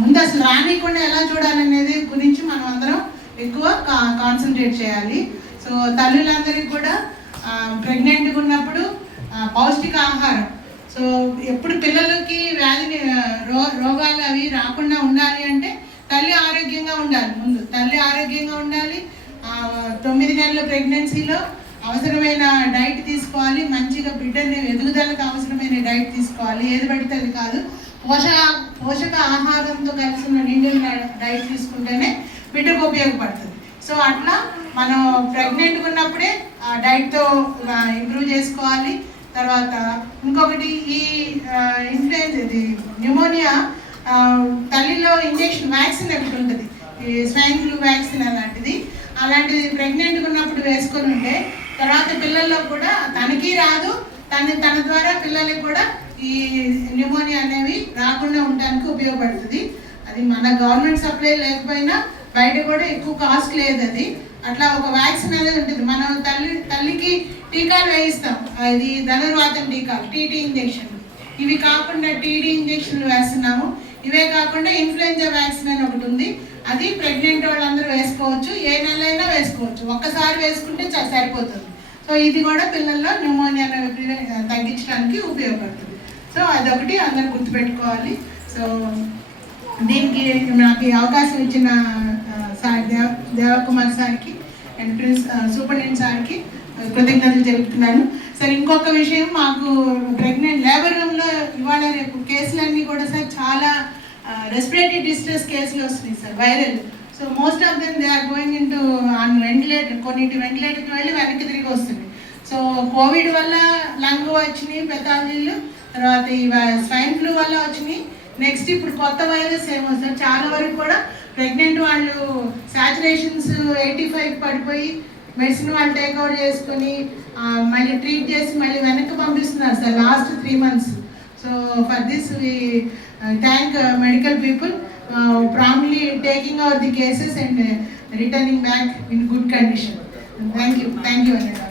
ముందు అసలు రానికుండా ఎలా చూడాలనేది గురించి మనం అందరం ఎక్కువ కాన్సన్ట్రేట్ చేయాలి. సో తల్లులందరికీ కూడా ప్రెగ్నెంట్గా ఉన్నప్పుడు పౌష్టిక ఆహారం, సో ఎప్పుడు పిల్లలకి రోగాలు అవి రాకుండా ఉండాలి అంటే తల్లి ఆరోగ్యంగా ఉండాలి. ముందు తల్లి ఆరోగ్యంగా ఉండాలి. 9 నెలల ప్రెగ్నెన్సీలో అవసరమైన డైట్ తీసుకోవాలి. మంచిగా బిడ్డని ఎదుగుదలకు అవసరమైన డైట్ తీసుకోవాలి. ఏది పడితే అది కాదు, పోషక ఆహారంతో కలిసిన నిండిన డైట్ తీసుకుంటేనే బిడ్డకు ఉపయోగపడుతుంది. సో అట్లా మనం ప్రెగ్నెంట్గా ఉన్నప్పుడే ఆ డైట్తో ఇంప్రూవ్ చేసుకోవాలి. తర్వాత ఇంకొకటి ఈ ఇన్ఫ్లుయెన్జా, ఇది న్యూమోనియా, తల్లిలో ఇంజెక్షన్ వ్యాక్సిన్ ఒకటి ఉంటుంది, ఈ స్వైన్ ఫ్లూ వ్యాక్సిన్ అలాంటిది ప్రెగ్నెంట్గా ఉన్నప్పుడు వేసుకొని ఉంటే తర్వాత పిల్లల్లో కూడా తనకి రాదు, తన ద్వారా పిల్లలకి కూడా ఈ న్యూమోనియా అనేవి రాకుండా ఉండడానికి ఉపయోగపడుతుంది. అది మన గవర్నమెంట్ సప్లై లేకపోయినా బయట కూడా ఎక్కువ కాస్ట్ లేదు. అది అట్లా ఒక వ్యాక్సిన్ అనేది ఉంటుంది. మనం తల్లికి టీకాలు వేయిస్తాం, ఇది ధనుర్వాతం టీకాలు, టీటీ ఇంజెక్షన్లు. ఇవి కాకుండా టీడీ ఇంజెక్షన్లు వేస్తున్నాము. ఇవే కాకుండా ఇన్ఫ్లుయెంజా వ్యాక్సిన్ అని ఒకటి ఉంది, అది ప్రెగ్నెంట్ వాళ్ళందరూ వేసుకోవచ్చు, ఏ నెల అయినా వేసుకోవచ్చు. ఒక్కసారి వేసుకుంటే సరిపోతుంది. సో ఇది కూడా పిల్లల్లో న్యూమోనియాను తగ్గించడానికి ఉపయోగపడుతుంది. సో అదొకటి అందరూ గుర్తుపెట్టుకోవాలి. సో దీనికి నాకు ఈ అవకాశం ఇచ్చిన సార్ దేవకుమార్ సార్కి అండ్ సూపరింటెండెంట్ సార్కి కృతజ్ఞతలు తెలుపుతున్నాను. సార్ ఇంకొక విషయం, మాకు ప్రెగ్నెంట్ లేబర్ రూమ్లో ఇవాళ రేపు కేసులన్నీ కూడా సార్ చాలా రెస్పిరేటరీ డిస్ట్రెస్ కేసులు వస్తున్నాయి sir, viral. So most of them they are going into ventilator, కొన్నింటి వెంటిలేటర్కి వెళ్ళి వెనక్కి తిరిగి వస్తుంది. సో కోవిడ్ వల్ల లంగ్ వచ్చినాయి పెథాలజీలు, తర్వాత ఈ స్వైన్ ఫ్లూ వల్ల వచ్చినాయి. నెక్స్ట్ ఇప్పుడు కొత్త వైరస్ ఏమో సార్, చాలా వరకు కూడా ప్రెగ్నెంట్ వాళ్ళు సాచురేషన్స్ 85 పడిపోయి మెడిసిన్ వాళ్ళు టేక్ ఓవర్ చేసుకొని మళ్ళీ ట్రీట్ చేసి మళ్ళీ వెనక్కి పంపిస్తున్నారు sir last 3 months. So for this we thank medical people promptly taking over the cases and returning back in good condition. Thank you అన్నట్టు.